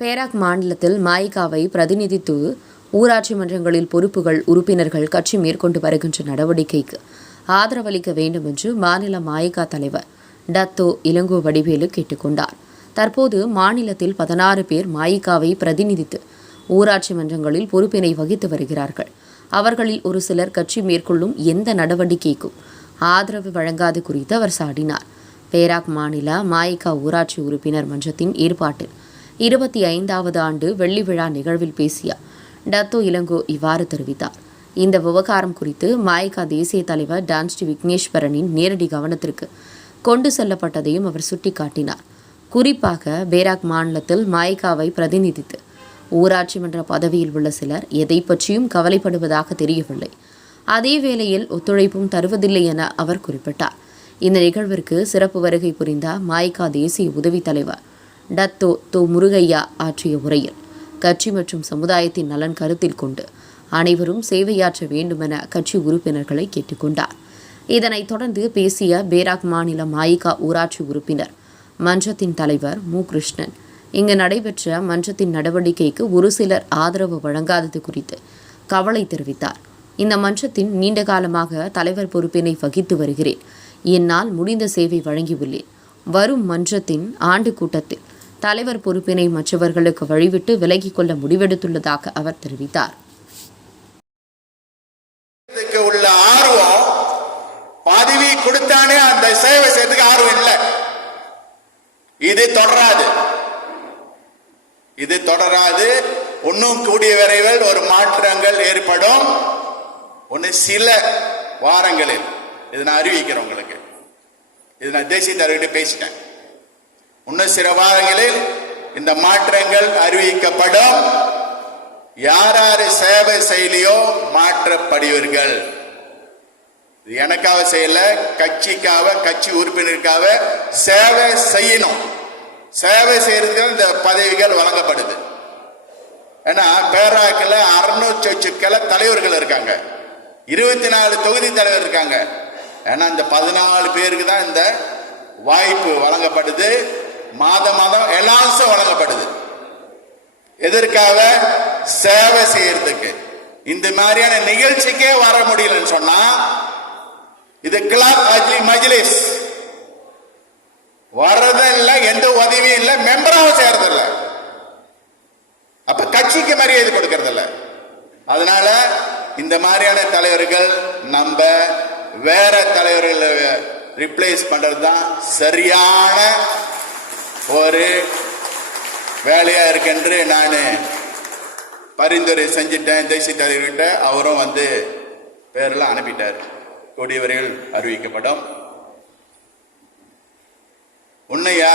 Perak மாநிலத்தில் மாயிகாவை பிரதிநிதித்து ஊராட்சி மன்றங்களில் பொறுப்புகள் உறுப்பினர்கள் கட்சி மேற்கொண்டு வருகின்ற நடவடிக்கைக்கு ஆதரவளிக்க வேண்டும் என்று மாநில மாயிகா தலைவர் டத்தோ இளங்கோ வடிவேலு கேட்டுக்கொண்டார் தற்போது மாநிலத்தில் பதினாறு பேர் மாயிகாவை பிரதிநிதித்து ஊராட்சி மன்றங்களில் பொறுப்பினை வகித்து வருகிறார்கள். அவர்களில் ஒரு சிலர் கட்சி மேற்கொள்ளும் எந்த நடவடிக்கைக்கும் ஆதரவு வழங்காது குறித்து அவர் சாடினார். பேராக் மாநில மாயிகா ஊராட்சி உறுப்பினர் மன்றத்தின் ஏற்பாட்டில் இருபத்தி ஐந்தாவது ஆண்டு வெள்ளி விழா நிகழ்வில் பேசிய டத்தோ இளங்கோ இவ்வாறு தெரிவித்தார். இந்த விவகாரம் குறித்து மாயக்கா தேசிய தலைவர் டான்ஸ்ரீ விக்னேஸ்வரனின் நேரடி கவனத்திற்கு கொண்டு செல்லப்பட்டதையும் அவர் சுட்டிக்காட்டினார். குறிப்பாக பேராக் மாநிலத்தில் மாயக்காவை பிரதிநிதித்து ஊராட்சி மன்ற பதவியில் உள்ள சிலர் எதை பற்றியும் கவலைப்படுவதாக தெரியவில்லை. அதே வேளையில் ஒத்துழைப்பும் தருவதில்லை என அவர் குறிப்பிட்டார். இந்த நிகழ்விற்கு சிறப்பு வருகை புரிந்த மாய்கா தேசிய உதவித் தலைவர் டத்தோ தோ முருகையா ஆற்றிய உரையில். கட்சி மற்றும் சமுதாயத்தின் நலன் கருத்தில் கொண்டு அனைவரும் சேவையாற்ற வேண்டுமென கட்சி உறுப்பினர்களை கேட்டுக்கொண்டார். இதனைத் தொடர்ந்து பேசிய பேராக் மாநில மாயிகா ஊராட்சி உறுப்பினர் மன்றத்தின் தலைவர் மு. கிருஷ்ணன் இங்கு நடைபெற்ற மன்றத்தின் நடவடிக்கைக்கு ஒரு சிலர் ஆதரவு வழங்காதது குறித்து கவலை தெரிவித்தார். இந்த மன்றத்தின் நீண்ட காலமாக தலைவர் பொறுப்பினை வகித்து வருகிறேன். என்னால் முடிந்த சேவை வழங்கியுள்ளேன். வரும் மன்றத்தின் ஆண்டு கூட்டத்தில் தலைவர் பொறுப்பினை மற்றவர்களுக்கு வழிவிட்டு விலகிக் கொள்ள முடிவெடுத்துள்ளதாக அவர் தெரிவித்தார். உள்ள ஆர்வம் பதவி கொடுத்தானே அந்த சேவை செய்யறதுக்கு ஆர்வம் இல்லை. இது தொடராது. இது தொடராது. இன்னும் கூடிய விரைவில் ஒரு மாற்றங்கள் ஏற்படும். ஒன்னு சில வாரங்களில். இது நான் அறிவிக்கிறேன் உங்களுக்கு. இது நான் தேசிய தலைவர்கிட்ட பேசிட்டேன். இன்னும் சில வாரங்களில் இந்த மாற்றங்கள் அறிவிக்கப்படும். யார் யாரு சேவை செயலியோ மாற்றப்படுவீர்கள். எனக்காக செய்யல கட்சிக்காக கட்சி உறுப்பினருக்காக சேவை செய்யணும். சேவை செய்யறதுக்கு இந்த பதவிகள் வழங்கப்படுது. ஏன்னா பேராக்கில் அறுநூற்றி சொச்சுக்கள தலைவர்கள் இருக்காங்க. இருபத்தி நாலு தொகுதி தலைவர் இருக்காங்க. ஏன்னா இந்த பதினாலு பேருக்கு தான் இந்த வாய்ப்பு வழங்கப்படுது. மாதம் மாதம் எலான்ஸும் வழங்கப்படுது. எதற்காக? சேவை செய்யறதுக்கு. இந்த மாதிரியான நிகழ்ச்சிக்கே வர முடியலன்னு சொன்னா இது கிளாப் அஜ்லி மஜ்லிஸ் வர்றதும் இல்லை எந்த உதவியும் இல்லை மெம்பராகவும் செய்யறது இல்லை அப்ப கட்சிக்கு மரியாதை கொடுக்கறது இல்ல அதனால இந்த மாதிரியான தலைவர்கள் நம்ம வேற தலைவர்களை ரிப்ளேஸ் பண்றது தான் சரியான ஒரு வேலையா இருக்கென்று நான் பரிந்துரை செஞ்சிட்டேன். தேசிய தலைவர்கிட்ட அவரும் வந்து பேரெல்லாம் அனுப்பிட்டார். கூடியவர்கள் அறிவிக்கப்படும். உன்னையா